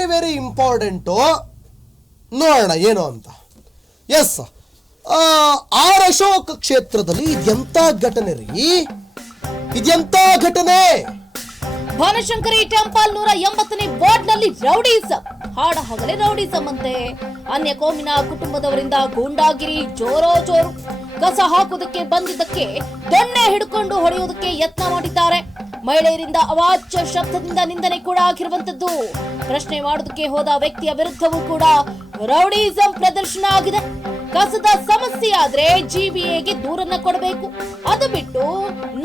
Very very important ನೋಡೋಣ, ಏನು ಅಂತ. ಎಸ್ ಆರ್ ಅಶೋಕ ಕ್ಷೇತ್ರದಲ್ಲಿ ಇದೆಂಥ ಘಟನೆ ರೀ? ಇದೆಂಥ ಘಟನೆ? ಭಾನಶಂಕರಿ ಟೆಂಪಲ್ ನೂರ ಎಂಬತ್ತನೇ ವಾರ್ಡ್ನಲ್ಲಿ ರೌಡಿಸಂ. ಹಾಡ ಹಗಲೇ ರೌಡಿಸಂ ಅಂತೆ. ಅನ್ಯ ಕೋಮಿನ ಕುಟುಂಬದವರಿಂದ ಗೂಂಡಾಗಿರಿ ಜೋರೋ ಜೋರು. ಕಸ ಹಾಕುವುದಕ್ಕೆ ಬಂದಿದ್ದಕ್ಕೆ ದೊಣ್ಣೆ ಹಿಡ್ಕೊಂಡು ಹೊಡೆಯುವುದಕ್ಕೆ ಯತ್ನ ಮಾಡಿದ್ದಾರೆ. ಮಹಿಳೆಯರಿಂದ ಅವಾಚ್ಯ ಶಬ್ದದಿಂದ ನಿಂದನೆ ಕೂಡ ಆಗಿರುವಂತದ್ದು ಪ್ರಶ್ನೆ ಮಾಡೋದಕ್ಕೆ ಹೋದ ವ್ಯಕ್ತಿಯ ವಿರುದ್ಧವೂ ಕೂಡ ರೌಡಿಸಂ ಪ್ರದರ್ಶನ ಆಗಿದೆ. ಕಸದ ಸಮಸ್ಯೆ ಆದ್ರೆ ಜಿಬಿಎಗೆ ದೂರನ್ನ ಕೊಡಬೇಕು. ಅದು ಬಿಟ್ಟು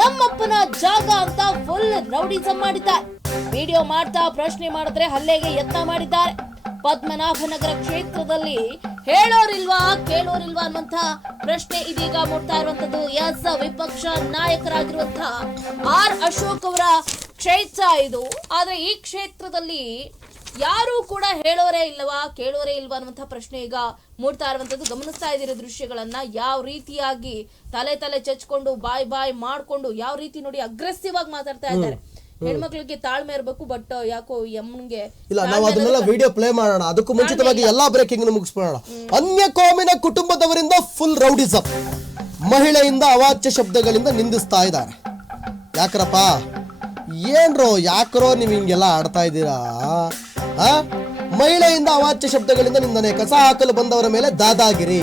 ನಮ್ಮಪ್ಪನ ಜಾಗ ಅಂತ ಫುಲ್ ರೌಡಿಸಂ ಮಾಡಿದ್ದಾರೆ. ವಿಡಿಯೋ ಮಾಡ್ತಾ ಪ್ರಶ್ನೆ ಮಾಡಿದ್ರೆ ಹಲ್ಲೆಗೆ ಯತ್ನ ಮಾಡಿದ್ದಾರೆ. ಪದ್ಮನಾಭನಗರ ಕ್ಷೇತ್ರದಲ್ಲಿ ಹೇಳೋರಿಲ್ವಾ ಕೇಳೋರಿಲ್ವಾ ಅನ್ನುವಂತ ಪ್ರಶ್ನೆ ಇದೀಗ ಮೂಡ್ತಾ ಇರುವಂತದ್ದು ಎಸ್ ವಿಪಕ್ಷ ನಾಯಕರಾಗಿರುವಂತ ಆರ್ ಅಶೋಕ್ ಅವರ ಕ್ಷೇತ್ರ ಇದು. ಆದ್ರೆ ಈ ಕ್ಷೇತ್ರದಲ್ಲಿ ಯಾರು ಕೂಡ ಹೇಳೋರೇ ಇಲ್ಲವಾ, ಕೇಳೋರೇ ಇಲ್ವಾ ಅನ್ನುವಂಥ ಪ್ರಶ್ನೆ ಈಗ ಮೂಡ್ತಾ ಇರುವಂತದ್ದು ಗಮನಿಸ್ತಾ ಇದ್ದೀರಿ ದೃಶ್ಯಗಳನ್ನ? ಯಾವ ರೀತಿಯಾಗಿ ತಲೆ ತಲೆ ಚಚ್ಕೊಂಡು, ಬಾಯ್ ಬಾಯ್ ಮಾಡ್ಕೊಂಡು, ಯಾವ ರೀತಿ ನೋಡಿ ಅಗ್ರೆಸಿವ್ ಆಗಿ ಮಾತಾಡ್ತಾ ಇದ್ದಾರೆ. ಹೆಣ್ಮಕ್ಳಿಗೆ ತಾಳ್ಮೆ ಇರಬೇಕು ಬಟ್ ಯಾಕೋ ಎಮ್ಗೆ ಇಲ್ಲ ನಾವು ಅದನ್ನೆಲ್ಲ ವಿಡಿಯೋ ಪ್ಲೇ ಮಾಡೋಣ. ಅದಕ್ಕೂ ಮುಂಚಿತವಾಗಿ ಎಲ್ಲಾ ಬ್ರೇಕಿಂಗ್ ಮುಗಿಸ್ಬಿಡೋಣ. ಅನ್ಯ ಕೋಮಿನ ಕುಟುಂಬದವರಿಂದ ಫುಲ್ ರೌಡಿಸಮ್ ಮಹಿಳೆಯಿಂದ ಅವಾಚ್ಯ ಶಬ್ದಗಳಿಂದ ನಿಂದಿಸ್ತಾ ಇದ್ದಾರೆ. ಯಾಕ್ರಪ್ಪ? ಏನ್ರೋ ಯಾಕ್ರೋ ನೀವು ಹಿಂಗೆಲ್ಲ ಆಡ್ತಾ ಇದ್ದೀರಾ? ಆ? ಮಹಿಳೆಯಿಂದ ಅವಾಚ್ಯ ಶಬ್ದಗಳಿಂದ ನಿಂದನೆ. ಕಸ ಹಾಕಲು ಬಂದವರ ಮೇಲೆ ದಾದಾಗಿರಿ.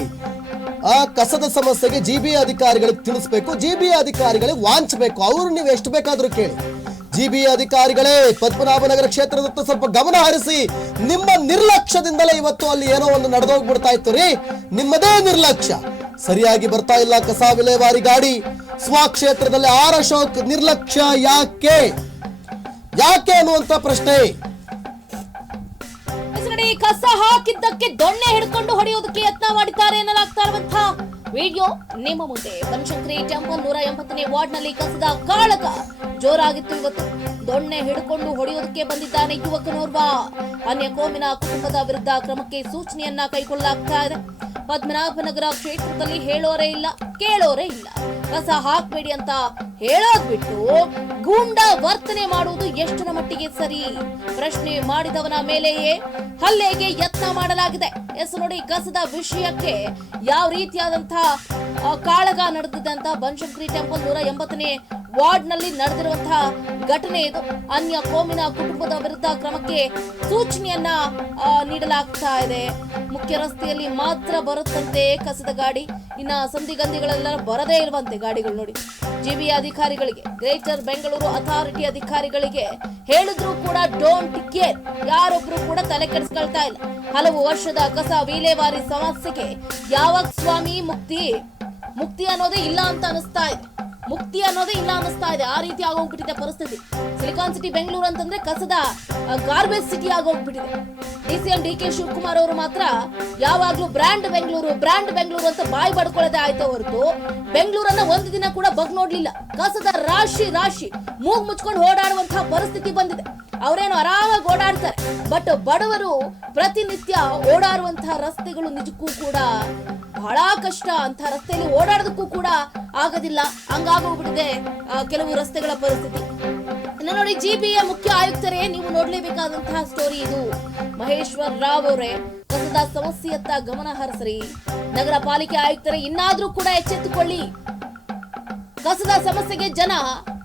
ಆ ಕಸದ ಸಮಸ್ಯೆಗೆ ಜಿ ಬಿ ಅಧಿಕಾರಿಗಳಿಗೆ ತಿಳಿಸ್ಬೇಕು. ಜಿ ಬಿ ಅಧಿಕಾರಿಗಳಿಗೆ ವಾಂಚಬೇಕು. ಅವರು ನೀವು ಎಷ್ಟು ಬೇಕಾದ್ರೂ ಕೇಳಿ. ಜಿ ಬಿ ಅಧಿಕಾರಿಗಳೇ ಪದ್ಮನಾಭನಗರ ಕ್ಷೇತ್ರದತ್ತ ಸ್ವಲ್ಪ ಗಮನ ಹರಿಸಿ, ನಿಮ್ಮ ನಿರ್ಲಕ್ಷ್ಯದಿಂದಲೇ ಇವತ್ತು ಅಲ್ಲಿ ಏನೋ ಒಂದು ನಡೆದೋಗ್ಬಿಡ್ತಾ ಇತ್ತು ರೀ. ನಿಮ್ಮದೇ ನಿರ್ಲಕ್ಷ್ಯ. ಸರಿಯಾಗಿ ಬರ್ತಾ ಇಲ್ಲ ಕಸ ವಿಲೇವಾರಿ ಗಾಡಿ. ಸ್ವಕ್ಷೇತ್ರದಲ್ಲಿ ಆರ ಶೋಕ್ ನಿರ್ಲಕ್ಷ್ಯ ಯಾಕೆ? ಯಾಕೆ ಅನ್ನುವಂತ ಪ್ರಶ್ನೆ. ಕಸ ಹಾಕಿದ್ದಕ್ಕೆ ದೊಣ್ಣೆ ಹಿಡ್ಕೊಂಡು ಹೊಡೆಯೋದಕ್ಕೆ ಯತ್ನ ಮಾಡಿದ್ದಾರೆ ಎನ್ನಲಾಗ್ತಾ ಇರುವಂತ ವಿಡಿಯೋ ನಿಮ್ಮ ಮುಂದೆ. ಬನಶಂಕರಿ ಟೆಂಪಲ್ ನೂರ ಎಂಬತ್ತನೇ ವಾರ್ಡ್ನಲ್ಲಿ ಕಸದ ಕಾಳಕ ಜೋರಾಗಿತ್ತು ಇವತ್ತು. ದೊಣ್ಣೆ ಹಿಡ್ಕೊಂಡು ಹೊಡೆಯೋದಕ್ಕೆ ಬಂದಿದ್ದಾನೆ ಯುವಕನೋರ್ವ ಅನ್ಯ ಕೋಮಿನ ಕುಟುಂಬದ ವಿರುದ್ಧ ಕ್ರಮಕ್ಕೆ ಸೂಚನೆಯನ್ನ ಕೈಗೊಳ್ಳಲಾಗ್ತಾ ಇದೆ. ಪದ್ಮನಾಭನಗರ ಕ್ಷೇತ್ರದಲ್ಲಿ ಹೇಳೋರೇ ಇಲ್ಲ, ಕೇಳೋರೇ ಇಲ್ಲ. ಕಸ ಹಾಕ್ಬೇಡಿ ಅಂತ ಹೇಳೋದ್ ಬಿಟ್ಟು ಗೂಂಡ ವರ್ತನೆ ಮಾಡುವುದು ಎಷ್ಟರ ಮಟ್ಟಿಗೆ ಸರಿ? ಪ್ರಶ್ನೆ ಮಾಡಿದವನ ಮೇಲೆಯೇ ಹಲ್ಲೆಗೆ ಯತ್ನ ಮಾಡಲಾಗಿದೆ. ಎಸ್ ನೋಡಿ, ಕಸದ ವಿಷಯಕ್ಕೆ ಯಾವ ರೀತಿಯಾದಂತಹ ಕಾಳಗ ನಡೆದಿದೆ ಅಂತ ಬನಶಂಕರಿ ಟೆಂಪಲ್ ನೂರ ಎಂಬತ್ತನೇ ವಾರ್ಡ್ನಲ್ಲಿ ನಡೆದಿರುವಂತಹ ಘಟನೆ ಇದು. ಅನ್ಯ ಕೋಮಿನ ಕುಟುಂಬದ ವಿರುದ್ಧ ಕ್ರಮಕ್ಕೆ ಸೂಚನೆಯನ್ನ ನೀಡಲಾಗ್ತಾ ಇದೆ. ಮುಖ್ಯ ರಸ್ತೆಯಲ್ಲಿ ಮಾತ್ರ ಬರುತ್ತಂತೆ ಕಸದ ಗಾಡಿ. ಇನ್ನ ಸಂಧಿಗಂಧಿಗಳೆಲ್ಲ ಬರದೇ ಇರುವಂತೆ ಗಾಡಿಗಳು ನೋಡಿ. ಜಿಬಿ ಅಧಿಕಾರಿಗಳಿಗೆ, ಗ್ರೇಟರ್ ಬೆಂಗಳೂರು ಅಥಾರಿಟಿ ಅಧಿಕಾರಿಗಳಿಗೆ ಹೇಳಿದ್ರು ಕೂಡ ಡೋಂಟ್ ಕೇರ್ ಯಾರೊಬ್ರು ಕೂಡ ತಲೆ ಕೆಡಿಸ್ಕೊಳ್ತಾ ಇಲ್ಲ. ಹಲವು ವರ್ಷದ ಕಸ ವಿಲೇವಾರಿ ಸಮಸ್ಯೆಗೆ ಯಾವಾಗ ಸ್ವಾಮಿ ಮುಕ್ತಿ? ಮುಕ್ತಿ ಅನ್ನೋದೇ ಇಲ್ಲ ಅಂತ ಅನಿಸ್ತಾ ಇದೆ. ಮುಕ್ತಿ ಅನ್ನೋದೇ ಇಲ್ಲ ಅನಿಸ್ತಾ ಇದೆ. ಆ ರೀತಿ ಆಗೋಗ್ಬಿಟ್ಟಿದೆ ಪರಿಸ್ಥಿತಿ. ಸಿಲಿಕಾನ್ ಸಿಟಿ ಬೆಂಗಳೂರು ಅಂತಂದ್ರೆ ಕಸದ garbage city ಆಗೋಗ್ಬಿಟ್ಟಿದೆ. D C M D K Shivakumar ಅವರು ಮಾತ್ರ ಯಾವಾಗ್ಲೂ ಬ್ರ್ಯಾಂಡ್ ಬೆಂಗಳೂರು ಬ್ರ್ಯಾಂಡ್ ಬೆಂಗಳೂರು ಅಂತ ಬಾಯಿ ಬಡ್ಕೊಳ್ಳೋದೇ ಆಯ್ತು ಹೊರತು ಬೆಂಗಳೂರನ್ನ ಒಂದು ದಿನ ಕೂಡ ಬಗ್ ನೋಡ್ಲಿಲ್ಲ. ಕಸದ ರಾಶಿ ರಾಶಿ. ಮೂಗ್ ಮುಚ್ಕೊಂಡು ಓಡಾಡುವಂತಹ ಪರಿಸ್ಥಿತಿ ಬಂದಿದೆ. ಅವರೇನು ಆರಾಮಾಗಿ ಓಡಾಡ್ತಾರೆ. ಬಟ್ ಬಡವರು ಪ್ರತಿನಿತ್ಯ ಓಡಾಡುವಂತಹ ರಸ್ತೆಗಳು ನಿಜಕ್ಕೂ ಕೂಡ ಬಹಳ ಕಷ್ಟ. ಅಂತ ರಸ್ತೆಯಲ್ಲಿ ಓಡಾಡೋದಕ್ಕೂ ಕೂಡ ಆಗೋದಿಲ್ಲ. ಹಂಗಾಗೋಗ್ಬಿಟ್ಟಿದೆ ಕೆಲವು ರಸ್ತೆಗಳ ಪರಿಸ್ಥಿತಿ. ಇನ್ನು ನೋಡಿ ಬಿ ಮುಖ್ಯ ಆಯುಕ್ತರೇ, ನೀವು ನೋಡ್ಲೇಬೇಕಾದಂತಹ ಸ್ಟೋರಿ ಇದು. ಮಹೇಶ್ವರ್ ರಾವ್ ಅವರೇ, ಕಸದ ಸಮಸ್ಯೆಯತ್ತ ಗಮನ ಹರಿಸ್ರಿ. ನಗರ ಪಾಲಿಕೆ ಆಯುಕ್ತರೇ, ಇನ್ನಾದ್ರೂ ಕೂಡ ಎಚ್ಚೆತ್ತುಕೊಳ್ಳಿ. ಕಸದ ಸಮಸ್ಯೆಗೆ ಜನ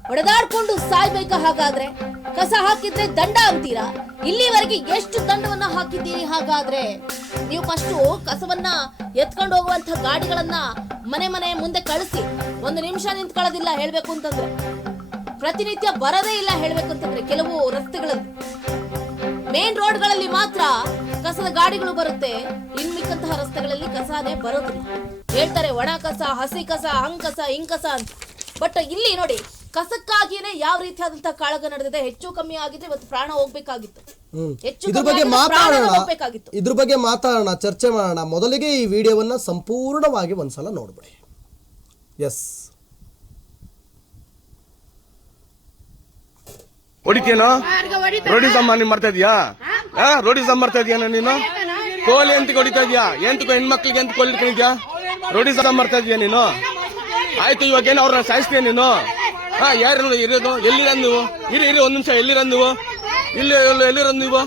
ಹೊಡೆದಾಡ್ಕೊಂಡು ಸಾಯ್ಬೇಕಾ ಹಾಗಾದ್ರೆ? ಕಸ ಹಾಕಿದ್ರೆ ದಂಡ ಅಂತೀರಾ? ಇಲ್ಲಿವರೆಗೆ ಎಷ್ಟು ದಂಡವನ್ನ ಹಾಕಿದ್ದೀರಿ ಹಾಗಾದ್ರೆ? ನೀವು ಫಸ್ಟ್ ಕಸವನ್ನ ಎತ್ಕೊಂಡು ಹೋಗುವಂತ ಗಾಡಿಗಳನ್ನ ಮನೆ ಮನೆ ಮುಂದೆ ಕಳಿಸಿ. ಒಂದು ನಿಮಿಷ ನಿಂತ್ಕೊಳ್ಳೋದಿಲ್ಲ ಹೇಳ್ಬೇಕು ಅಂತಂದ್ರೆ. ಪ್ರತಿನಿತ್ಯ ಬರದೇ ಇಲ್ಲ ಹೇಳ್ಬೇಕು ಅಂತಂದ್ರೆ ಕೆಲವು ರಸ್ತೆಗಳಲ್ಲಿ. ಮೇನ್ ರೋಡ್ಗಳಲ್ಲಿ ಮಾತ್ರ ಕಸದ ಗಾಡಿಗಳು ಬರುತ್ತೆ. ಇನ್ ಮಿಕ್ಕಂತಹ ರಸ್ತೆಗಳಲ್ಲಿ ಕಸನೇ ಬರೋದಿಲ್ಲ. ಹೇಳ್ತಾರೆ ಒಣ ಕಸ, ಹಸಿ ಕಸ, ಹಂಗ್ ಕಸ, ಹಿಂಗ್ ಕಸ ಅಂತ. ಬಟ್ ಇಲ್ಲಿ ನೋಡಿ ಕಸಕ್ಕಾಗಿನೇ ಯಾವ ರೀತಿಯಾದಂತಹ ಕಾಳಗ ನಡೆದಿದೆ ಹೆಚ್ಚು ಕಮ್ಮಿ ಆಗಿದ್ರೆ ಇವತ್ತು ಪ್ರಾಣ ಹೋಗ್ಬೇಕಾಗಿತ್ತು ಹೆಚ್ಚು ಇದ್ರ ಬಗ್ಗೆ ಮಾತಾಡೋಣ ಹೋಗ್ಬೇಕಾಗಿತ್ತು ಇದ್ರ ಬಗ್ಗೆ ಮಾತಾಡೋಣ ಚರ್ಚೆ ಮಾಡೋಣ ಮೊದಲಿಗೆ ಈ ವಿಡಿಯೋವನ್ನ ಸಂಪೂರ್ಣವಾಗಿ ಒಂದ್ಸಲ ನೋಡ್ಬಿಡಿ ಎಸ್ ಹೊಡಿತೀನೋ ರೋಡಿ ಸಾಂಬಾರ್ ನೀನ್ ಮಾಡ್ತಾ ಇದೀಯಾ ಹಾ ರೋಡಿ ಸಾಂಬಾರ್ ಮಾಡ್ತಾ ಇದೀಯ ನೀನು ಕೋಲಿ ಎಂತ ಹೊಡಿತಾ ಇದೀಯಾ ಎಂತ ಹೆಣ್ಮಕ್ಳಿಗೆ ಎಂತ ಕೋಲಿ ಇಟ್ಕೊಂಡಿದ್ಯಾ ರೋಡಿ ಸಾಂಬಾರ್ ಮಾಡ್ತಾ ಇದೀಯ ನೀನು ಆಯ್ತು ಇವಾಗ ಏನು ಅವ್ರನ್ನ ಸಾಯಿಸ್ತೀಯ ನೀನು ಹಾ ಯಾರು ಇರೋದು? ಎಲ್ಲಿರ ನೀವು? ಇರಿ ಇರಿ ಒಂದ್ ನಿಮಿಷ ಎಲ್ಲಿರ ನೀವು? ಇಲ್ಲಿ ಎಲ್ಲಿ- ಎಲ್ಲಿರೋದು ನೀವು?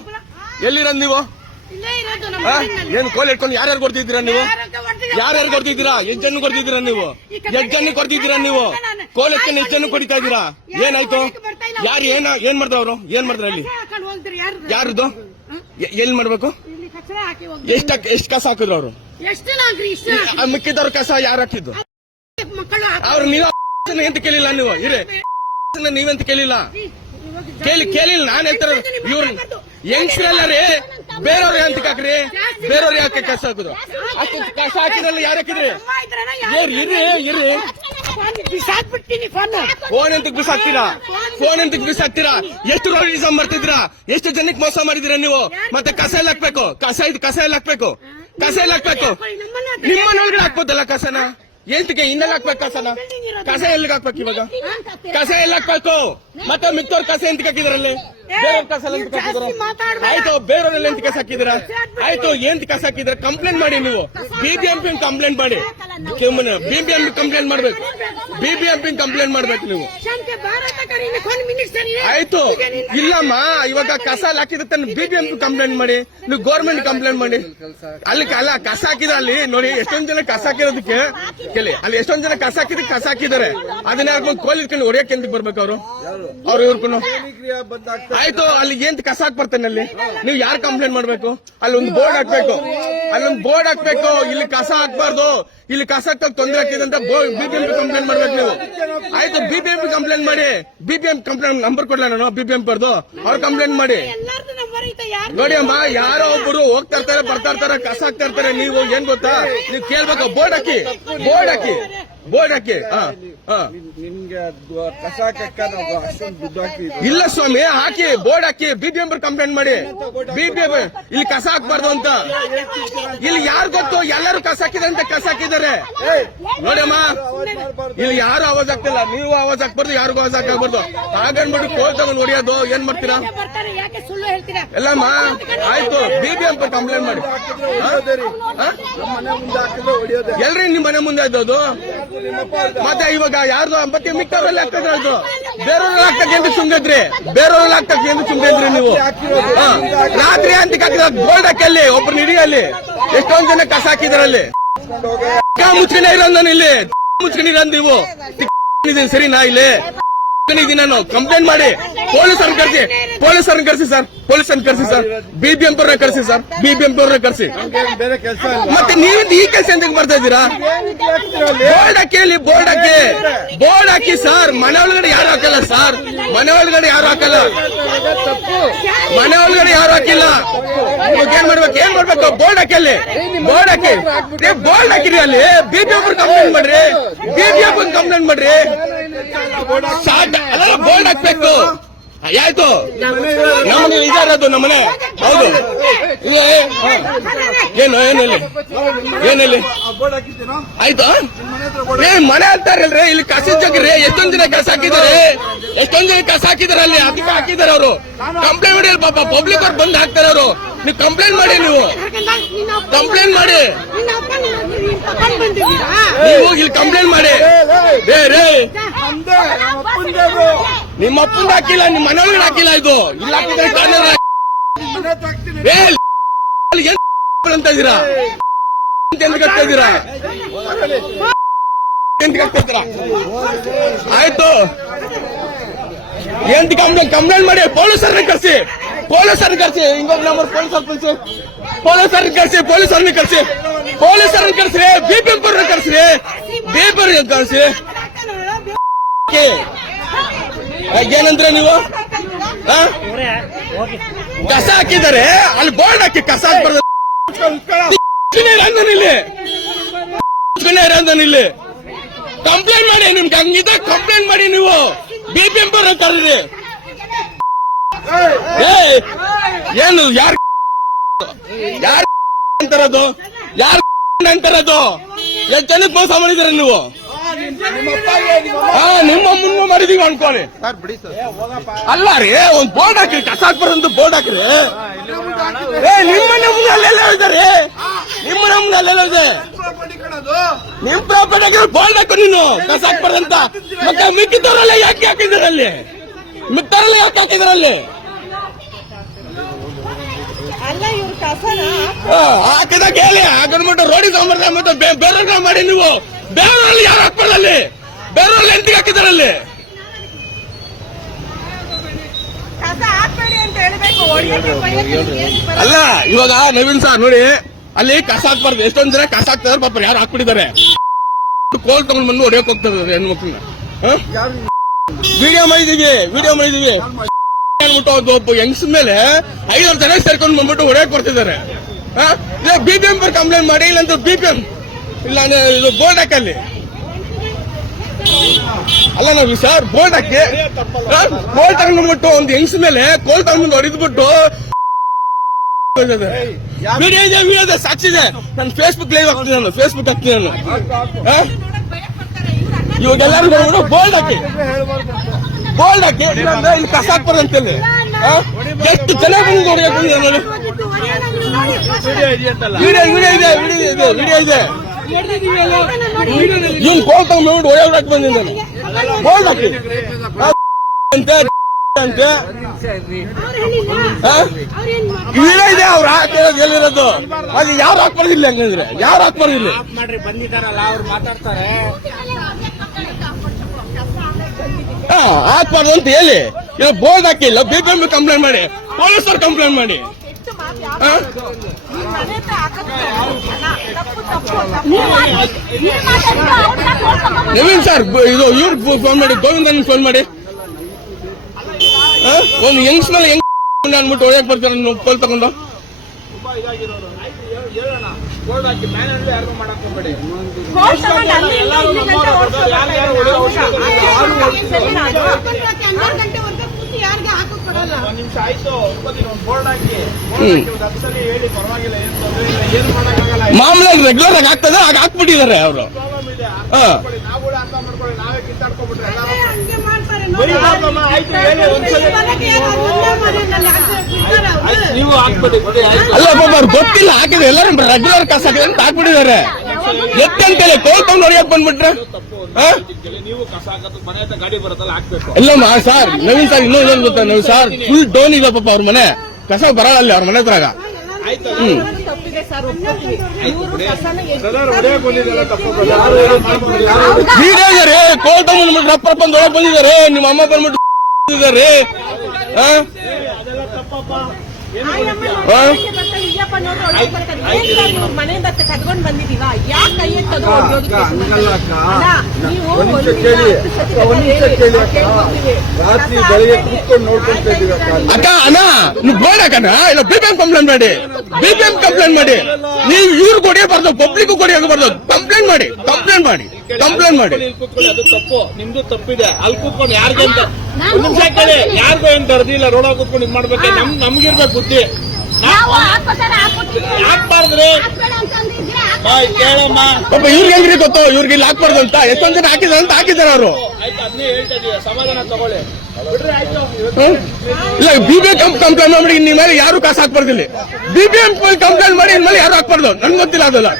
ಎಲ್ಲಿರೋದ್ ನೀವು? ಊರಿನಲ್ಲಿ. ಏನ್ ಕೋಲ್ ಇಟ್ಕೊಂಡು ಯಾರ್ಯಾರು ಕೊಡ್ತಿದ್ದೀರಾ ನೀವು? ಯಾರ್ಯಾರು ಕೊಡ್ತಿದ್ದೀರಾ? ಹೆಜ್ಜನ್ನು ಜನ ಕೊಡ್ತಿದ್ದೀರಾ ನೀವು? ಹೆಜ್ಜನ್ನು ಜನ ಕೊಡ್ತಿದ್ದೀರಾ ನೀವು? ಕೋಲ್ ಎತ್ಕೊಂಡು ಹೆಜ್ಜನ್ನು ಜನ ಕೊಡಿತಾ ಇದ್ದೀರಾ? ಏನಾಯ್ತು? ಯಾರು ಏನ ಏನ್ ಮಾಡ್ದ ಅವ್ರು? ಏನ್ ಮಾಡಿದ್ರ ಅಲ್ಲಿ? ಯಾರ್ದು? ಎಲ್ಲಿ ಮಾಡ್ಬೇಕು. ಎಷ್ಟ ಎಷ್ಟ್ ಕಸ ಹಾಕಿದ್ರು ಅವರು? ಮಿಕ್ಕಿದವ್ರ ಕಸ ಯಾರು ಹಾಕಿದ್ದು? ಅವ್ರು ನೀವು ಎಂತ ಕೇಳಿಲ್ಲ ನೀವು? ಇರೇ ನೀವೆಂತ ಕೇಳಿಲ್ಲ? ಕೇಳಿ ಕೇಳಿಲ್ಲ ನಾನು ಹೇಳ್ತಾರ ಇವ್ರ ಯಂಗ್ಸ್ಟರ್ ರೀ ಬೇರೆಯವ್ರ ಎಂತ ಹಾಕ್ರಿ ಬೇರೆಯವ್ರ ಯಾಕೆ ಕಸ ಹಾಕುದು? ಕಸ ಹಾಕಿದ್ರಲ್ಲ ಯಾರು ಹಾಕಿದ್ರಿ? ಇವ್ರು ಇರ್ರಿ ಇರ್ರಿ. ಫೋನ್ ಎಂತಕ್ ಬಿಸಾಕ್ತೀರಾ? ಫೋನ್ ಎಂತಕ್ ಬಿಸಾಕ್ತೀರಾ? ಎಷ್ಟು ರೋಡಿಸಮ್ ಮಾಡ್ತಿದ್ರಾ ಎಷ್ಟು ಜನಕ್ಕೆ ಮೋಸ ಮಾಡಿದಿರ ನೀವು? ಮತ್ತೆ ಕಸ ಎಲ್ಲ ಹಾಕ್ಬೇಕು? ಕಸ ಇದು ಕಸ ಎಲ್ಲ ಹಾಕ್ಬೇಕು? ಕಸ ಎಲ್ಲ ಹಾಕ್ಬೇಕು? ನಿಮ್ಮ ಮನೆಯೊಳಗಡೆ ಹಾಕ್ಬೋದಲ್ಲ ಕಸನ? ಎಂತಕ್ಕೆ ಇನ್ನೆಲ್ಲ ಹಾಕ್ಬೇಕು ಕಸನ? ಕಸ ಎಲ್ಲಿಗೆ ಹಾಕ್ಬೇಕು ಇವಾಗ? ಕಸ ಎಲ್ಲಿ ಹಾಕ್ಬೇಕು? ಮತ್ತೆ ಮಿಕ್ತವ್ರ ಕಸ ಎಂತ ಹಾಕಿದ್ರಲ್ಲಿ? ಬೇರೆಯವ್ರ ಕಸ ಎಂತ ಹಾಕಿದ್ರ ಆಯ್ತು ಬೇರೆಯವ್ರೆಲ್ಲ ಎಂತ ಕಸ ಹಾಕಿದ್ರ ಆಯ್ತು ಎಂತ ಕಸ ಹಾಕಿದ್ರ ಕಂಪ್ಲೇಂಟ್ ಮಾಡಿ ನೀವು. ಬಿಬಿಎಂಪಿ ಕಂಪ್ಲೇಂಟ್ ಮಾಡಿ. ಬಿಬಿಎಂಪಿ ಕಂಪ್ಲೇಂಟ್ ಮಾಡ್ಬೇಕು. ಬಿಬಿಎಂಪಿ ಕಂಪ್ಲೇಂಟ್ ಮಾಡ್ಬೇಕು ನೀವು. ಆಯ್ತು. ಇಲ್ಲಮ್ಮ ಇವಾಗ ಕಸ ಹಾಕಿದ್ರೆ ಬಿಬಿಎಂಪಿ ಕಂಪ್ಲೇಂಟ್ ಮಾಡಿ. ನೀವು ಗೌರ್ಮೆಂಟ್ ಕಂಪ್ಲೇಂಟ್ ಮಾಡಿ. ಅಲ್ಲಿ ಅಲ್ಲ ಕಸ ಹಾಕಿದ್ರೆ ಅಲ್ಲಿ ನೋಡಿ ಎಷ್ಟೊಂದ್ ಜನ ಕಸ ಹಾಕಿರೋದಕ್ಕೆ ಕೇಳಿ. ಅಲ್ಲಿ ಎಷ್ಟೊಂದ್ ಜನ ಕಸ ಹಾಕಿದ್ರೆ ಕಸ ಹಾಕಿದ್ದಾರೆ ಅದನ್ನ ಕೋಲಿ ಇಟ್ಕೊಂಡು ಹೊಡಿಯಕ್ಕೆ ಎಂತ ಬರ್ಬೇಕು ಅವರು? ಅವ್ರು ಇವ್ರು ಆಯ್ತು ಅಲ್ಲಿ ಏನ್ ಕಸ ಹಾಕ್ ಬರ್ತಾನೆ ಅಲ್ಲಿ? ನೀವು ಯಾರು ಕಂಪ್ಲೇಂಟ್ ಮಾಡ್ಬೇಕು? ಅಲ್ಲಿ ಒಂದು ಬೋರ್ಡ್ ಹಾಕ್ಬೇಕು. ಅಲ್ಲೊಂದು ಬೋರ್ಡ್ ಹಾಕ್ಬೇಕು. ಇಲ್ಲಿ ಕಸ ಹಾಕ್ಬಾರ್ದು. ಇಲ್ಲಿ ಕಸ ಹಾಕಕ್ ತೊಂದರೆ ಆಗ್ತಿದೆ ಅಂತ ಬಿಬಿಎಂಪಿ ಕಂಪ್ಲೇಂಟ್ ಮಾಡ್ಬೇಕು ನೀವು. ಆಯ್ತು ಬಿಬಿಎಂಪಿ ಕಂಪ್ಲೇಂಟ್ ಮಾಡಿ. ಬಿಬಿಎಂ ಕಂಪ್ಲೇಂಟ್ ನಂಬರ್ ಕೊಡ್ಲ ನಾನು ಬಿಬಿಎಂ ಬರ್ದು ಅವ್ರು ಕಂಪ್ಲೇಂಟ್ ಮಾಡಿ. ನೋಡಿ ಅಮ್ಮ ಯಾರೋ ಒಬ್ರು ಹೋಗ್ತಾ ಇರ್ತಾರೆ ಬರ್ತಾ ಇರ್ತಾರೆ ಕಸ ಹಾಕ್ತಾ ಇರ್ತಾರೆ. ನೀವು ಏನ್ ಗೊತ್ತಾ? ನೀವು ಕೇಳ್ಬೇಕು ಬೋರ್ಡ್ ಹಾಕಿ ಬೋರ್ಡ್ ಹಾಕಿ. ಬೋರ್ಡ್ ಹಾಕಿ. ಹಾ ಹಾ. ನಿಮ್ಗೆ ಕಸ ಹಾಕಕ್ಕ ನಾವು ಅಷ್ಟೊಂದು ದುಡ್ಡು ಹಾಕ್ತಿದ್ವಿ ಇಲ್ಲ ಸ್ವಾಮಿ ಹಾಕಿ ಬೋರ್ಡ್ ಹಾಕಿ ಬಿಬಿಎಂ ಕಂಪ್ಲೇಂಟ್ ಮಾಡಿ. ಬಿಬಿಎಂ ಇಲ್ಲಿ ಕಸ ಹಾಕ್ಬಾರ್ದು ಅಂತ. ಇಲ್ಲಿ ಯಾರು ಗೊತ್ತು? ಎಲ್ಲರೂ ಕಸ ಹಾಕಿದ್ರೆ ಅಂತ ಕಸ ಹಾಕಿದ್ದಾರೆ. ನೋಡಮ್ಮ ಇಲ್ಲಿ ಯಾರು ಆವಾಜ್ ಆಗ್ತಿಲ್ಲ ನೀವು ಆವಾಜ್ ಹಾಕ್ಬಾರ್ದು ಯಾರಿಗೂ ಆವಾಜ್ ಹಾಕಬಾರ್ದು ಹಾಗನ್ಬಿಟ್ಟು ಕೋಲ್ ತಗೊಂಡು ಹೊಡಿಯೋದು ಏನ್ ಮಾಡ್ತೀರಾ? ಬರ್ತಾರೆ? ಯಾಕೆ ಸುಳ್ಳು ಹೇಳ್ತೀರಾ? ಎಲ್ಲಮ್ಮ ಆಯ್ತು ಬಿಬಿಎಂ ಕಂಪ್ಲೇಂಟ್ ಮಾಡಿ. ಹಾ? ಹಾ? ನಮ್ಮ ಮನೆ ಮುಂದೆ ಹಾಕಿದ್ರೆ ಹೊಡಿಯೋದೆ ಎಲ್ರಿ ನಿಮ್ ಮನೆ ಮುಂದೆ ಇದ್ದೋದು ಮತ್ತೆ ಇವಾಗ ಯಾರ್ದು ಮತ್ತೆ ಮಿಕ್ಕವ್ರಲ್ಲಿ ಆಗ್ತದೆ ಅದು ಬೇರೆಯವ್ರಲ್ಲಿ ಹಾಕ್ತಕ್ಕೆ ಎಂದು ಸುಂಗದ್ರಿ ಬೇರೆಯವ್ರಲ್ಲಿ ಹಾಕ್ತಕ್ಕೆ ಎಂದು ಸುಂಗದ್ರಿ ನೀವು. ರಾತ್ರಿ ಅಂತ ಹಾಕಿದ ಗೋಲ್ಡ್ ಹಾಕಲ್ಲಿ ಒಬ್ರು ನಿಡಿಯಲ್ಲಿ ಎಷ್ಟೊಂದ್ ಜನ ಕಸ ಹಾಕಿದ್ರಲ್ಲಿ ಮುಚ್ಚಿನ ಇರೋ ನಾನು ಇಲ್ಲಿ ಮುಚ್ಕೊಂಡಿರ ನೀವು ಸರಿ ಸರಿನಾ ಇಲ್ಲಿ ನಾನು ಕಂಪ್ಲೇಂಟ್ ಮಾಡಿ, ಪೊಲೀಸರನ್ನ ಕರೆಸಿ ಪೊಲೀಸರನ್ನ ಕರೆಸಿ ಸರ್ ಪೊಲೀಸರನ್ನ ಕರೆಸಿ ಸರ್ ಬಿಬಿಎಂ ಪೋರ್ನ ಕರ್ಸಿ ಸರ್ ಬಿಬಿಎಂ ಅವ್ರನ್ನ ಕರೆಸಿ. ಮತ್ತೆ ನೀವು ಈ ಕೆಲಸ ಎಂತಕ್ಕೆ ಮಾಡ್ತಾ ಇದ್ದೀರಾ? ಬೋರ್ಡ್ ಹಾಕಿ ಬೋರ್ಡ್ ಹಾಕಿ ಬೋರ್ಡ್ ಹಾಕಿ ಸರ್ ಮನೆ ಒಳಗಡೆ ಯಾರು ಹಾಕಲ್ಲ ಸರ್ ಮನೆ ಒಳಗಡೆ ಯಾರು ಹಾಕಲ್ಲ? ಮನೆ ಒಳಗಡೆ ಯಾರು ಹಾಕಿಲ್ಲ? ಏನ್ ಮಾಡ್ಬೇಕು? ಏನ್ ಮಾಡ್ಬೇಕು? ಬೋರ್ಡ್ ಹಾಕಿ. ಅಲ್ಲಿ? ಬೋರ್ಡ್ ಹಾಕಿ ಬೋರ್ಡ್ ಹಾಕಿರಿ ಅಲ್ಲಿ ಬಿಬಿಎಂ ಕಂಪ್ಲೇಂಟ್ ಮಾಡ್ರಿ ಬಿಬಿಎಂ ಕಂಪ್ಲೇಂಟ್ ಮಾಡ್ರಿ. ಬೋರ್ಡ್ ಹಾಕ್ಬೇಕು ಆಯ್ತು ನಮ್ಮನೆ ನಿಜ ನಮ್ಮನೆ. ಹೌದು. ಏನು, ಏನಲ್ಲಿ. ಏನಲ್ಲಿ. ಆಯ್ತಾ? ಏ, ಮನೆ ಅಂತಾರಲ್ರಿ, ಇಲ್ಲಿ ಕಸ ಜಗ್ರಿ ಎಷ್ಟೊಂದ್ ಜನ ಕಸ ಹಾಕಿದಾರೆ ಎಷ್ಟೊಂದ್ ಜನ ಕಸ ಹಾಕಿದಾರೆ ಅಲ್ಲಿ? ಅದಕ್ಕೆ ಹಾಕಿದಾರೆ ಅವರು. ಕಂಪ್ಲೇಂಟ್ ಮಾಡಿ, ಪಾಪ ಪಬ್ಲಿಕ್ ಅವ್ರು ಬಂದು ಹಾಕ್ತಾರೆ ಅವರು. ನೀವು ಕಂಪ್ಲೇಂಟ್ ಮಾಡಿ ನೀವು. ಕಂಪ್ಲೇಂಟ್ ಮಾಡಿ. ನೀವು ಇಲ್ಲಿ ಕಂಪ್ಲೇಂಟ್ ಮಾಡಿ. ರೇ ರೇ ನಮ್ಮ ಅಪ್ಪಂದ ಹಾಕಿಲ್ಲ ನಿಮ್ಮ ಮನೆಯೊಳಗಡೆ ಹಾಕಿಲ್ಲ ಇದು. ಇಲ್ಲ ಅಂತ ಎಂತ ಎಂತ ಆಯ್ತು. ಎಂತ ಕಂಪ್ಲೇಂಟ್ ಕಂಪ್ಲೇಂಟ್ ಮಾಡಿ ಪೊಲೀಸರನ್ನ ಕರ್ಸಿ. ಪೊಲೀಸರನ್ನ ಕರೆಸಿ. ಹಿಂಗೊಬ್ಬ ನಂಬರ್ ಪೊಲೀಸರ್ ಕರ್ಸಿ. ಪೊಲೀಸರನ್ನ ಕರೆಸಿ ಪೊಲೀಸರನ್ನ ಕರ್ಸಿ. ಪೊಲೀಸರನ್ನ ಕರೆಸಿ ಬಿಪರ್ ಕರ್ಸಿ. ಕೆ? ಆ, ಏನಂದ್ರೆ ನೀವು? ಕಸ ಹಾಕಿದ್ದಾರೆ. ಅಲ್ಲಿ ಬೋರ್ಡ್ ಹಾಕಿ ಕಸ ಹಾಕ್ಬಾರ್ದಿಲ್ಲಿ ಕಂಪ್ಲೇಂಟ್ ಮಾಡಿ, ನಿಮ್ಗೆ ಹಂಗಿದ. ಕಂಪ್ಲೇಂಟ್ ಮಾಡಿ ನೀವು. ಬಿಪಿಎಂ ಬರ ಕರೀರಿ ಏ ಏನು, ಯಾರು ಯಾರು ಅಂತಾರದು? ಯಾರು ಅಂತಾರದು? ಎಷ್ಟು ಜನಕ್ಕೆ ಮೋಸ ಮಾಡಿದಿರ ನೀವು? ನಿಮ್ಮ ಮುನ್ನ ಮಾಡಿದೀವಿ ಅನ್ಕೊಳ್ಳಿ ಅಲ್ಲ ರೀ ಒಂದ್ ಬೋರ್ಡ್ ಹಾಕಿ ಕಸ ಹಾಕ್ಬಾರ್ದು ಬೋರ್ಡ್ ಹಾಕ್ರಿ. ಏ ನಿಮ್ಮ ನಮ್ಗೆ ಅಲ್ಲೆಲ್ಲ ಇದ್ದಾರೆ ನಿಮ್ಮ ನಮ್ಗೆ ಅಲ್ಲೆಲ್ಲ ಇದೆ. ನಿಮ್ ಪ್ರಾಪರ್ಟಿ ಹಾಕಿದ್ರೆ ಬೋರ್ಡ್ ಹಾಕು ನೀನು ಕಸ ಹಾಕ್ಬಾರ್ದಂತ ಮತ್ತೆ ಮಿಕ್ಕಿದವರಲ್ಲ ಯಾಕೆ ಹಾಕಿದಾರಲ್ಲಿ ಮಿಕ್ತಾರೆಲ್ಲ ಯಾಕೆ ಹಾಕಿದಾರಲ್ಲಿ ಅಲ್ಲ? ಇವ್ರ ಕಸನ ಹಾಕಿದಾಗ ಹೇಳಿ ಹಾಕೊಂಡ್ಬಿಟ್ಟು ರೋಡಿ ಸಾಂಬಾರ್ದ ಮತ್ತೆ ಬೇ- ಬೇರೆ ಮಾಡಿ ನೀವು. ಬೇರೆಯವರಲ್ಲಿ ಯಾರು ಹಾಕ್ಬಾರ್ದಲ್ಲಿ ಬೇರೆಯವ್ರಲ್ಲಿ ಎಂಟಿಗೆ ಹಾಕಿದಾರೆ ಅಲ್ಲಿ ಕಸ ಹಾಕ್ಬೇಡಿ ಅಂತ ಹೇಳ್ಬೇಕು. ಹೊಡಿಯೋಕೆ ಬೈಯೋಕೆ ಏನ್ ಅಲ್ಲ ಇವಾಗ ನವೀನ್ ಸರ್ ನೋಡಿ ಅಲ್ಲಿ ಕಸ ಹಾಕ್ಬಾರ್ದು. ಎಷ್ಟೊಂದ್ ಜನ ಕಸ ಹಾಕ್ತಾರೆ ಪಾಪ ಯಾರು ಹಾಕ್ಬಿಟ್ಟಿದ್ದಾರೆ? ಕೋಲ್ ತಗೊಂಡ್ ಬಂದು ಹೊಡೆಯಕ್ ಹೋಗ್ತಾರೆ ಹೆಣ್ಮಕ್ಳನ್ನ. ವಿಡಿಯೋ ಮಾಡಿದೀವಿ ವಿಡಿಯೋ ಮಾಡಿದೀವಿ. ಅಂದ್ಬಿಟ್ಟು ಒಂದು ಒಬ್ಬ ಯಂಗ್ಸ್ ಮೇಲೆ ಐದಾರು ಜನ ಸೇರ್ಕೊಂಡು ಬಂದ್ಬಿಟ್ಟು ಹೊಡೆಯಕ್ ಬರ್ತಿದ್ದಾರೆ. B P M P complaint ಮಾಡಿ ಇಲ್ಲಾಂದ್ರೆ ಬಿ ಪಿ ಎಂ ಇಲ್ಲ ಇದು ಬೋರ್ಡ್ ಹಾಕಲ್ಲಿ. ಅಲ್ಲ ನಾವು ಸರ್ ಬೋರ್ಡ್ ಹಾಕಿ. ಕೋಲ್ ತಗೊಂಡ್ಬಿಟ್ಟು ಒಂದು ಹೆಂಗ್ಸ ಮೇಲೆ ಕೋಲ್ ತಗೊಂಡು ಹೊಡೆದ್ಬಿಟ್ಟು ವಿಡಿಯೋ ಇದೆ ವಿಡಿಯೋ ಇದೆ ಸಾಕ್ಷಿ ಇದೆ. ನಾನು ಫೇಸ್ಬುಕ್ ಲೈವ್ ಹಾಕ್ತೀನಿ ನಾನು ಫೇಸ್ಬುಕ್ ಹಾಕ್ತೀನಿ ನಾನು? ಇವಾಗ ಎಲ್ಲರೂ ನೋಡ್ಬಿಟ್ಟು ಬೋಲ್ಡ್ ಹಾಕಿ. ಬೋಲ್ಡ್ ಹಾಕಿ. ಇಲ್ಲಿ ಕಸ ಅಂತ ಅಂತೇಳಿ. ಎಷ್ಟು ಚೆನ್ನಾಗಿ ಬಂದು ನೋಡಿ ವಿಡಿಯೋ ವಿಡಿಯೋ ಇದೆ ವಿಡಿಯೋ ಇದೆ ವಿಡಿಯೋ ಇದೆ. ಇವ್ನು ಕೋಲ್ ತಗೊಂಡ್ಬಿಟ್ಟು ಬೋಲ್ಡ್ ಹಾಕಿ ಆ? ಅಂತೆ ಅಂತೆ? ವಿಡಿಯೋ ಇದೆ ಅವ್ರು ಹಾಕಿರೋದು ಎಲ್ಲಿರೋದು? ಅಲ್ಲಿ ಯಾರು ಹಾಕ್ಬಾರ್ದಿಲ್ಲ ಹಂಗಂದ್ರೆ ಯಾರು ಹಾಕ್ಬಾರ್ದಿಲ್ಲ ಮಾಡ್ರಿ ಬಂದಿದ್ದಾರಲ್ಲ ಅವ್ರು ಮಾತಾಡ್ತಾರೆ ಹಾಕ್ಬಾರ್ದು ಅಂತ ಹೇಳಿ. ಇಲ್ಲ ಬೋರ್ಡ್ ಹಾಕಿಲ್ಲ ಬಿ ಪಿ ಎಂ ಕಂಪ್ಲೇಂಟ್ ಮಾಡಿ. ಪೊಲೀಸರು ಕಂಪ್ಲೇಂಟ್ ಮಾಡಿ? ನವೀನ್ ಸರ್ ಇದು ಇವ್ರ ಫೋನ್ ಮಾಡಿ ಗೋವಿಂದನ್ ಫೋನ್ ಮಾಡಿ? ಒಂದು ಯಂಗ್ಸ್ ಮೇಲೆ ಹೆಂಗ್ ಅನ್ಬಿಟ್ಟು ಒಳಗೆ ಬರ್ತಾರೆ ಫೋನ್ ತಗೊಂಡು ಯಾರು ಮಾಮೂಲಾಗಿ ರೆಗ್ಯುಲರ್ ಆಗಿ ಆಗ್ತದೆ? ಆಗ ಹಾಕ್ಬಿಟ್ಟಿದ್ದಾರೆ ಅವರು. ಅಲ್ಲ ಪಾಪ ಅವ್ರು ಗೊತ್ತಿಲ್ಲ ಹಾಕಿದ್ರೆ. ಎಲ್ಲರೂ ರೆಗ್ಯುಲರ್ ಕಸ ಹಾಕಿದ್ರೆ ಅಂತ ಹಾಕ್ಬಿಟ್ಟಿದ್ದಾರೆ. ಎತ್ತಂತೇಳಿ ಕೋಲ್ ತಗೊಂಡು ಹೊಡೆಯಕ್ ಬಂದ್ಬಿಟ್ರೆ? ಕಸ ಹಾಕೋದು ಮನೆ ಹತ್ರ ಗಾಡಿ ಬರುತ್ತಲ್ಲ ಹಾಕ್ಬೇಕು. ಇಲ್ಲಮ್ಮ ಸರ್ ನವೀನ್ ಸರ್ ಇನ್ನೂ ಏನು ಗೊತ್ತಾ? ನವೀನ್ ಸರ್ ಫುಲ್ ಡೌನ್ ಇದೆ ಪಾಪ ಅವ್ರ ಮನೆ. ಕಸ ಬರಲ್ಲ ಅಲ್ಲಿ ಅವ್ರ ಮನೆ ಹತ್ರಾಗ. ಆಯ್ತು? ತಪ್ಪಿದೆ ಸರ್ ಅಪ್ಪ ಇವ್ರು ಕಸನ ಎತ್ತಿ- ಬಂದಿದ್ದೆಲ್ಲ ತಪ್ಪು ಕೋಲ್ ತಗೊಂಡ್ಬಿಟ್ಟು ರಪ್ಪ ಒಳಗೆ ಬಂದಿದ್ದಾರೆ. ನಿಮ್ಮ ಅಮ್ಮ ಬಂದ್ಬಿಟ್ಟು ಇದ್ದಾರೆ ಹಾ? ಅದೆಲ್ಲ ಇಯ್ಯಪ್ಪ ನೋಡು ಇವ್ರು ಮನೆಯಿಂದ ಕದ್ಕೊಂಡ್ ಬಂದಿದೀವ ಯಾಕೆ ಕೈ ಎತ್ತೋದು ಅಕ್ಕ. ಅಣ್ಣ ನೀವು ಹಾಕಣ ಇಲ್ಲ ಬಿ ಕಂಪ್ಲೇಂಟ್ ಮಾಡಿ. ಬಿಪಿಎಂ ಕಂಪ್ಲೇಂಟ್ ಮಾಡಿ. ನೀವು ಇವ್ರು ಕೊಡಿಯಬಾರ್ದು ಪಬ್ಲಿಕ್ ಕೊಡಿಯಬಾರ್ದು ಕಂಪ್ಲೇಂಟ್ ಮಾಡಿ. ಕಂಪ್ಲೇಂಟ್ ಮಾಡಿ. ಕಂಪ್ಲೇಂಟ್ ಮಾಡಿ. ಅದು ತಪ್ಪು. ನಿಮ್ದು ತಪ್ಪಿದೆ. ಅಲ್ಲಿ ಕೂತ್ಕೊಂಡು ಯಾರಿಗೆ ಅಂತ ಒಂದ್ ನಿಮಿಷ ಕೇಳಿ. ಯಾರಿಗೂ ಏನ್ ದರ್ದಿಲ್ಲ ರೋಡ ಕೂತ್ಕೊಂಡು ಇದ್ ಮಾಡ್ಬೇಕು ನಮ್ ನಮ್ಗಿರ್ಬೇಕು ಬುದ್ಧಿ. ಕೇಳಮ್ಮ. ಪಾಪ ಇವ್ರಿಗೆ ಹೆಂಗ್ರಿ ಗೊತ್ತು? ಇವ್ರಿಗೆ ಇಲ್ಲಿ ಹಾಕ್ಬಾರ್ದು ಅಂತ. ಎಷ್ಟೊಂದ್ ಜನ ಹಾಕಿದಾರೆ ಅಂತ ಹಾಕಿದ್ದಾರೆ ಅವರು. ಸಮಾಧಾನ ತಗೊಳ್ಳಿ. ಇಲ್ಲ ಬಿ ಬಿ ಎಂ ಕಂಪ್ಲೇಂಟ್ ಮಾಡಿ ನಿಮ್ಮ ಮೇಲೆ ಯಾರು ಕಾಸು ಹಾಕ್ಬಾರ್ದಿಲ್ಲ. ಬಿಬಿಎಂ ಕಂಪ್ಲೇಂಟ್ ಮಾಡಿ ಇನ್ಮೇಲೆ ಯಾರು ಹಾಕ್ಬಾರ್ದು. ನನ್ಗೆ ಗೊತ್ತಿಲ್ಲ ಅದಲ್ಲ.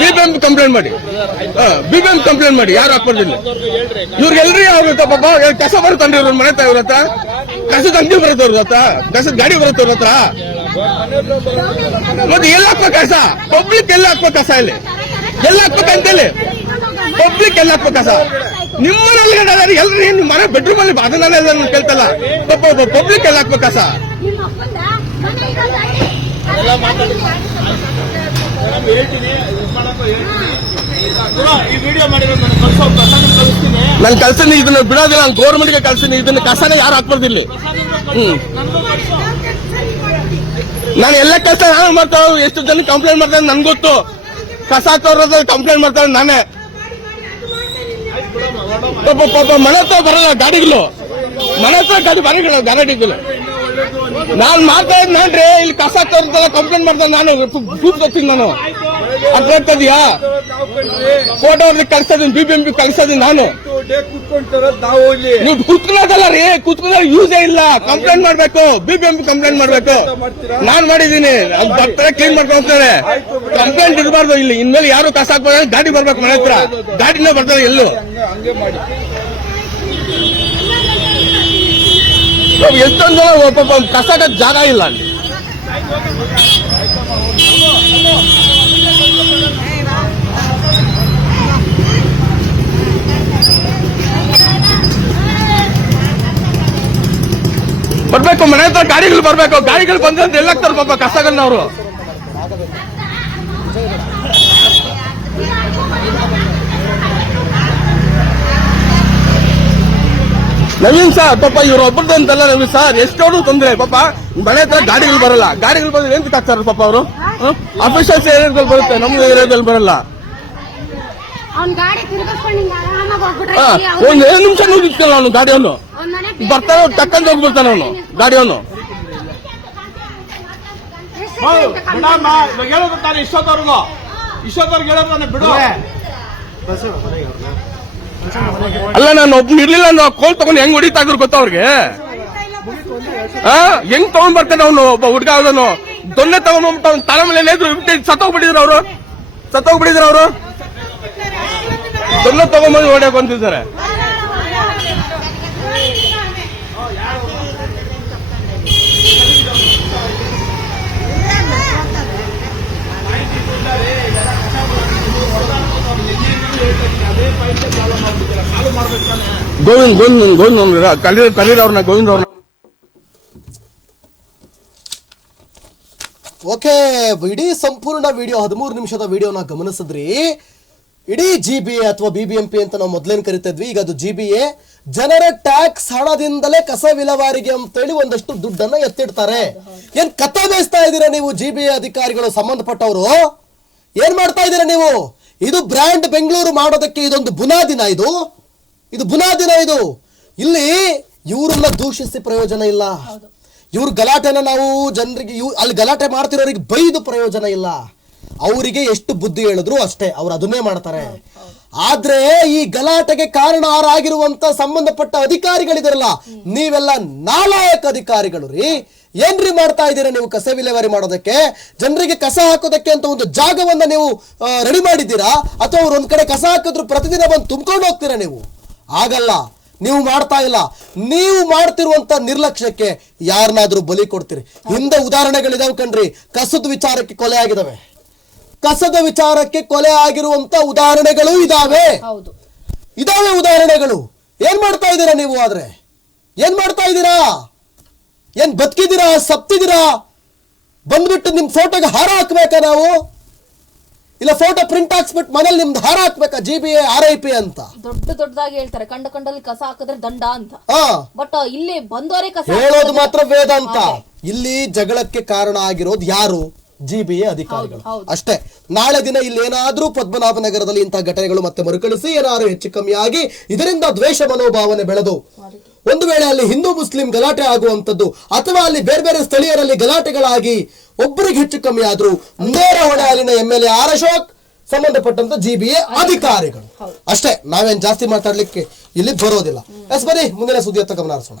ಬಿಬಿಎಂ ಕಂಪ್ಲೇಂಟ್ ಮಾಡಿ. ಬಿಬಿಎಂ ಕಂಪ್ಲೇಂಟ್ ಮಾಡಿ ಯಾರು ಹಾಕ್ಬಾರ್ದಿಲ್ಲ. ಇವ್ರಿಗೆಲ್ರಿ ಆಗುತ್ತೆ ಪಾಪ. ಕಸ ಬರುತ್ತನ್ರಿ ಇವ್ರ ಮನೆ ಇವ್ರ ಹತ್ರ. ಕಸದ ಅಂಗಡಿ ಬರುತ್ತೆ ಅವ್ರ ಹತ್ರ. ಕಸದ ಗಾಡಿ ಬರುತ್ತೆ ಅವ್ರ ಹತ್ರ. ಮತ್ತೆ ಎಲ್ಲಿ ಹಾಕ್ಬೇಕು ಕಸ? ಪಬ್ಲಿಕ್ ಎಲ್ಲ ಹಾಕ್ಬೇಕು ಕಸ ಇಲ್ಲಿ? ಎಲ್ಲಿ ಹಾಕ್ಬೇಕು ಅಂತೇಳಿ ಪಬ್ಲಿಕ್ ಎಲ್ಲ ಹಾಕ್ಬೇಕು ಕಸ? ನಿಮ್ಮನಲ್ಲಿ ಎಲ್ಲರೂ ಏನು ಮನೆ ಬೆಡ್ರೂಮ್ ಅಲ್ಲಿ ಅದನ್ನೆಲ್ಲ ಕೇಳ್ತಲ್ಲ. ಪಬ್ಲಿಕ್ ಎಲ್ಲ ಹಾಕ್ಬೇಕು ಕಸ? ನಾನು ಕಲ್ಸಿನಿ ಇದನ್ನ ಬಿಡೋದಿಲ್ಲ, ನಾನು ಗೌರ್ಮೆಂಟ್ಗೆ ಕಲ್ಸಿನಿ ಇದನ್ನ ಕಸನ ಯಾರು ಹಾಕ್ಬಾರ್ದಿಲ್ಲ ಹ್ಮ್. ನಾನು ಎಲ್ಲ ಕೆಲಸ ನಾನು ಮಾಡ್ತಾವ ಎಷ್ಟು ಜನ ಕಂಪ್ಲೇಂಟ್ ಮಾಡ್ತಾರೆ ನನ್ಗೆ ಗೊತ್ತು. ಕಸ ತೋರದ ಕಂಪ್ಲೇಂಟ್ ಮಾಡ್ತಾರೆ ನಾನೇ. ಪಾಪ ಮನೆ ಹತ್ರ ಬರಲ್ಲ ಗಾಡಿಗಳು. ಮನೆ ಹತ್ರ ಗಾಡಿ ಬರಲ್ಲ ಗಾಡಿಗಳು. ನಾನು ಮಾಡ್ತಾ ಇದ್ ನೋಡ್ರಿ, ಇಲ್ಲಿ ಕಸ ಹಾಕೋರ್ದೆಲ್ಲ ಕಂಪ್ಲೇಂಟ್ ಮಾಡ್ತಾರೆ ನಾನು. ಪ್ರೂಫ್ ಕೊಡ್ತೀನಿ ನಾನು. ಅರ್ಥ ಆಗ್ತದ್ಯಾ ಫೋಟೋ ಕಳ್ಸೋದೀನಿ ಬಿ ಬಿ ಎಂ ಪಿ ಕಳ್ಸೋದೀನಿ ನಾನು. ಡೇ ಕೂತ್ಕೊಂತಾರ ನಾವು ಇಲ್ಲಿ. ನೀವು ಕುತ್ಕೊಳ್ಳೋದಲ್ಲ ರೀ ಕುತ್ಕೊಳ್ಳೋ ಯೂಸೇ ಇಲ್ಲ. ಕಂಪ್ಲೇಂಟ್ ಮಾಡ್ಬೇಕು ಬಿಬಿಎಂಪಿ ಕಂಪ್ಲೇಂಟ್ ಮಾಡ್ಬೇಕು. ನಾನ್ ಮಾಡಿದೀನಿ ಅದು ಬರ್ತಾರೆ ಕ್ಲೀನ್ ಮಾಡ್ಕೊಂತಾರೆ ಕಂಪ್ಲೇಂಟ್ ಇರಬಾರ್ದು ಇಲ್ಲಿ. ಇನ್ಮೇಲೆ ಯಾರು ಕಸ ಹಾಕ್ಬಾರ್ದು ಗಾಡಿ ಬರ್ಬೇಕು ಮನೆ ಹತ್ರ. ಗಾಡಿನೇ ಬರ್ತಾರೆ ಎಲ್ಲೂ. ಹಂಗೆ ಹಂಗೆ ಮಾಡಿ. ಎಷ್ಟೊಂದು ಜನ ಪಾಪ ಕಸ ಜಾಗ ಇಲ್ಲ ಅಲ್ಲಿ. ಬರ್ಬೇಕು ಮನೆ ಹತ್ರ ಗಾಡಿಗಳು ಬರ್ಬೇಕು ಗಾಡಿಗಳು ಬಂದ್ರೆ ಅಂತ ಎಲ್ಲಾಕ್ತಾರೆ ಪಾಪ ಕಷ್ಟಗಳನ್ನ ಅವರು? ನವೀನ್ ಸರ್ ಪಾಪ ಇವ್ರು ಒಬ್ಬರದ್ದು ಅಂತಲ್ಲ ನವೀನ್ ಸರ್ ಎಷ್ಟೋಡು ತೊಂದ್ರೆ ಪಾಪ. ಮನೆ ಹತ್ರ ಗಾಡಿಗಳು ಬರಲ್ಲ. ಗಾಡಿಗಳು ಬಂದ್ರೆ ಏನ್ ಹಾಕ್ತಾರೆ ಪಾಪ ಅವರು? ಅಫಿಷಿಯಲ್ಸ್ ಏರಿಯಾದಲ್ಲಿ ಬರುತ್ತೆ? ನಮ್ಮ ಏರಿಯಾದಲ್ಲಿ ಬರಲ್ಲ. ಒಂದ್ ಏಳು ನಿಮಿಷ ನಿಲ್ಸ್ಕೊಳ್ಳ ಅವನು ಗಾಡಿಯನ್ನು. ಬರ್ತಾನೆ ಟಕ್ಕಂತ ಹೋಗ್ಬಿಡ್ತಾನೆ ಅವನು ಗಾಡಿಯವನು. ಹೇಳೋದು ತಾನೆ ಇಷ್ಟೊತ್ತವರೆಗೂ. ಇಷ್ಟೊತ್ತವ್ರಿಗೆ ಹೇಳೋದು ತಾನೆ ಬಿಡು. ಅಲ್ಲ ನಾನು ಒಬ್ಬ ಇರ್ಲಿಲ್ಲ ಅಂದ್ರೆ ಕೋಲ್ ತಗೊಂಡು ಹೆಂಗ್ ಹೊಡಿತಾ ಇದ್ರು ಗೊತ್ತ ಅವ್ರಿಗೆ? ಆ ಹೆಂಗ್ ತಗೊಂಡ್ ಬರ್ತಾನೆ ಅವನು ಒಬ್ಬ ಹುಡುಗ ಅವನು? ದೊಣ್ಣೆ ತಗೊಂಡ್ಬಿಟ್ಟು ಅವ್ನ ತಲೆ ಮೇಲೆ ಎದ್ರು ಸತ್ತೋಗ್ಬಿಟ್ಟಿದ್ರು ಅವರು. ಸತ್ತೋಗ್ಬಿಟ್ಟಿದ್ರು ಅವರು. ದೊಣ್ಣೆ ತಗೊಂಡ್ಬಂದು ಹೊಡ್ಯಕ್ ಬಂದಿದ್ದಾರೆ. ಗೋವಿಂದ್ ಗೋವಿಂದ್ ಗೋವಿಂದ್ ಕಲೀರ್ ಕಲೀರ್ ಅವ್ರನ್ನ ಗೋವಿಂದ್ ಅವ್ರನ್ನ ಓಕೆ, ಇಡೀ ಸಂಪೂರ್ಣ ವಿಡಿಯೋ, ಹದಿಮೂರು ನಿಮಿಷದ ವಿಡಿಯೋನ ಗಮನಿಸಿದ್ರಿ. ಇಡೀ ಜಿ ಬಿ ಎ ಅಥವಾ ಬಿ ಬಿ ಎಂ ಪಿ ಅಂತ ನಾವು ಮೊದಲೇನು ಕರಿತಾ ಇದ್ವಿ, ಈಗ ಅದು ಜಿ ಬಿ ಎ ಜನರ ಟ್ಯಾಕ್ಸ್ ಹಣದಿಂದಲೇ ಕಸ ವಿಲವಾರಿಗೆ ಅಂತೇಳಿ ಒಂದಷ್ಟು ದುಡ್ಡನ್ನ ಎತ್ತಿಡ್ತಾರೆ. ಏನ್ ಕತೆ ಬೇಯಿಸ್ತಾ ಇದ್ದೀರಾ ನೀವು ಜಿ ಬಿ ಎ ಅಧಿಕಾರಿಗಳು, ಸಂಬಂಧಪಟ್ಟವರು? ಏನ್ ಮಾಡ್ತಾ ಇದ್ದೀರಾ ನೀವು? ಇದು ಬ್ರ್ಯಾಂಡ್ ಬೆಂಗಳೂರು ಮಾಡೋದಕ್ಕೆ ಇದೊಂದು ಬುನಾದಿನ ಇದು? ಇದು ಬುನಾದಿನ ಇದು. ಇಲ್ಲಿ ಇವರೆಲ್ಲ ದೂಷಿಸಿ ಪ್ರಯೋಜನ ಇಲ್ಲ. ಇವ್ರ ಗಲಾಟೆನ ನಾವು ಜನರಿಗೆ ಇವ್ ಅಲ್ಲಿ ಗಲಾಟೆ ಮಾಡ್ತಿರೋರಿಗೆ ಬೈದು ಪ್ರಯೋಜನ ಇಲ್ಲ. ಅವರಿಗೆ ಎಷ್ಟು ಬುದ್ಧಿ ಹೇಳಿದ್ರು ಅಷ್ಟೇ ಅವ್ರು ಅದನ್ನೇ ಮಾಡ್ತಾರೆ. ಆದ್ರೆ ಈ ಗಲಾಟೆಗೆ ಕಾರಣ ಆರಾಗಿರುವಂತ ಸಂಬಂಧಪಟ್ಟ ಅಧಿಕಾರಿಗಳಿದಿರಲ್ಲ ನೀವೆಲ್ಲ ನಾಲಾಯಕ ಅಧಿಕಾರಿಗಳು ರೀ. ಏನ್ರಿ ಮಾಡ್ತಾ ಇದ್ದೀರಾ ನೀವು ಕಸ ವಿಲೇವಾರಿ ಮಾಡೋದಕ್ಕೆ? ಜನರಿಗೆ ಕಸ ಹಾಕೋದಕ್ಕೆ ಅಂತ ಒಂದು ಜಾಗವನ್ನ ನೀವು ರೆಡಿ ಮಾಡಿದ್ದೀರಾ? ಅಥವಾ ಅವ್ರು ಒಂದ್ ಕಡೆ ಕಸ ಹಾಕಿದ್ರು ಪ್ರತಿದಿನ ಬಂದು ತುಂಬ್ಕೊಂಡು ಹೋಗ್ತೀರಾ ನೀವು? ಆಗಲ್ಲ. ನೀವು ಮಾಡ್ತಾ ಇಲ್ಲ. ನೀವು ಮಾಡ್ತಿರುವಂತ ನಿರ್ಲಕ್ಷ್ಯಕ್ಕೆ ಯಾರನ್ನಾದ್ರೂ ಬಲಿ ಕೊಡ್ತೀರಿ. ಹಿಂದೆ ಉದಾಹರಣೆಗಳಿದಾವೆ ಕಣ್ರಿ. ಕಸದ ವಿಚಾರಕ್ಕೆ ಕೊಲೆ ಆಗಿದಾವೆ. ಕಸದ ವಿಚಾರಕ್ಕೆ ಕೊಲೆ ಆಗಿರುವಂತ ಉದಾಹರಣೆಗಳು ಇದಾವೆ. ಇದಾವೆ ಉದಾಹರಣೆಗಳು. ಏನ್ ಮಾಡ್ತಾ ಇದ್ದೀರಾ ನೀವು ಆದ್ರೆ? ಏನ್ ಮಾಡ್ತಾ ಇದ್ದೀರಾ? ಏನ್ ಬದುಕಿದ್ದೀರಾ? ಸಪ್ತಿದ್ದೀರಾ ಬಂದ್ಬಿಟ್ಟು ನಿಮ್ ಫೋಟೋಗೆ ಹಾರ ಹಾಕ್ಬೇಕಾ ನಾವು? ಇಲ್ಲ ಫೋಟೋ ಪ್ರಿಂಟ್ ಹಾಕ್ಸ್ಬಿಟ್ಟು ಮನೇಲಿ ನಿಮ್ದು ಹಾರ ಹಾಕ್ಬೇಕಾ? G B R I P ಅಂತ? ದೊಡ್ಡ ದೊಡ್ಡದಾಗಿ ಹೇಳ್ತಾರೆ. ಕಂಡ ಕಂಡಲ್ಲಿ ಕಸ ಹಾಕಿದ್ರೆ ದಂಡ ಅಂತ. ಹಾ. ಬಟ್ ಇಲ್ಲಿ ಬಂದವರೇ ಕಸ ಹೇಳೋದು ಮಾತ್ರ ವೇದಾಂತ ಅಂತ. ಇಲ್ಲಿ ಜಗಳಕ್ಕೆ ಕಾರಣ ಆಗಿರೋದು ಯಾರು? ಜಿ ಬಿ ಎ ಅಧಿಕಾರಿಗಳು. ಅಷ್ಟೇ. ನಾಳೆ ದಿನ ಇಲ್ಲಿ ಏನಾದರೂ ಪದ್ಮನಾಭ ನಗರದಲ್ಲಿ ಇಂತಹ ಘಟನೆಗಳು ಮತ್ತೆ ಮರುಕಳಿಸಿ ಏನಾದ್ರು ಹೆಚ್ಚು ಕಮ್ಮಿ ಆಗಿ ಇದರಿಂದ ದ್ವೇಷ ಮನೋಭಾವನೆ ಬೆಳೆದು ಒಂದು ವೇಳೆ ಅಲ್ಲಿ ಹಿಂದೂ ಮುಸ್ಲಿಂ ಗಲಾಟೆ ಆಗುವಂತದ್ದು ಅಥವಾ ಅಲ್ಲಿ ಬೇರೆ ಬೇರೆ ಸ್ಥಳೀಯರಲ್ಲಿ ಗಲಾಟೆಗಳಾಗಿ ಒಬ್ಬರಿಗೆ ಹೆಚ್ಚು ಕಮ್ಮಿ ಆದ್ರೂ ನೇರ ಹೊಣೆ ಅಲ್ಲಿನ M L A R Ashok ಸಂಬಂಧಪಟ್ಟಂತ ಜಿ ಬಿ ಎ ಅಧಿಕಾರಿಗಳು. ಅಷ್ಟೇ ನಾವೇನ್ ಜಾಸ್ತಿ ಮಾತಾಡ್ಲಿಕ್ಕೆ ಇಲ್ಲಿ ಬರೋದಿಲ್ಲ. ಎಸ್ ಬನ್ನಿ ಮುಂದಿನ ಸುದ್ದಿ ಹತ್ತ ಗಮನ ಹರಿಸೋಣ.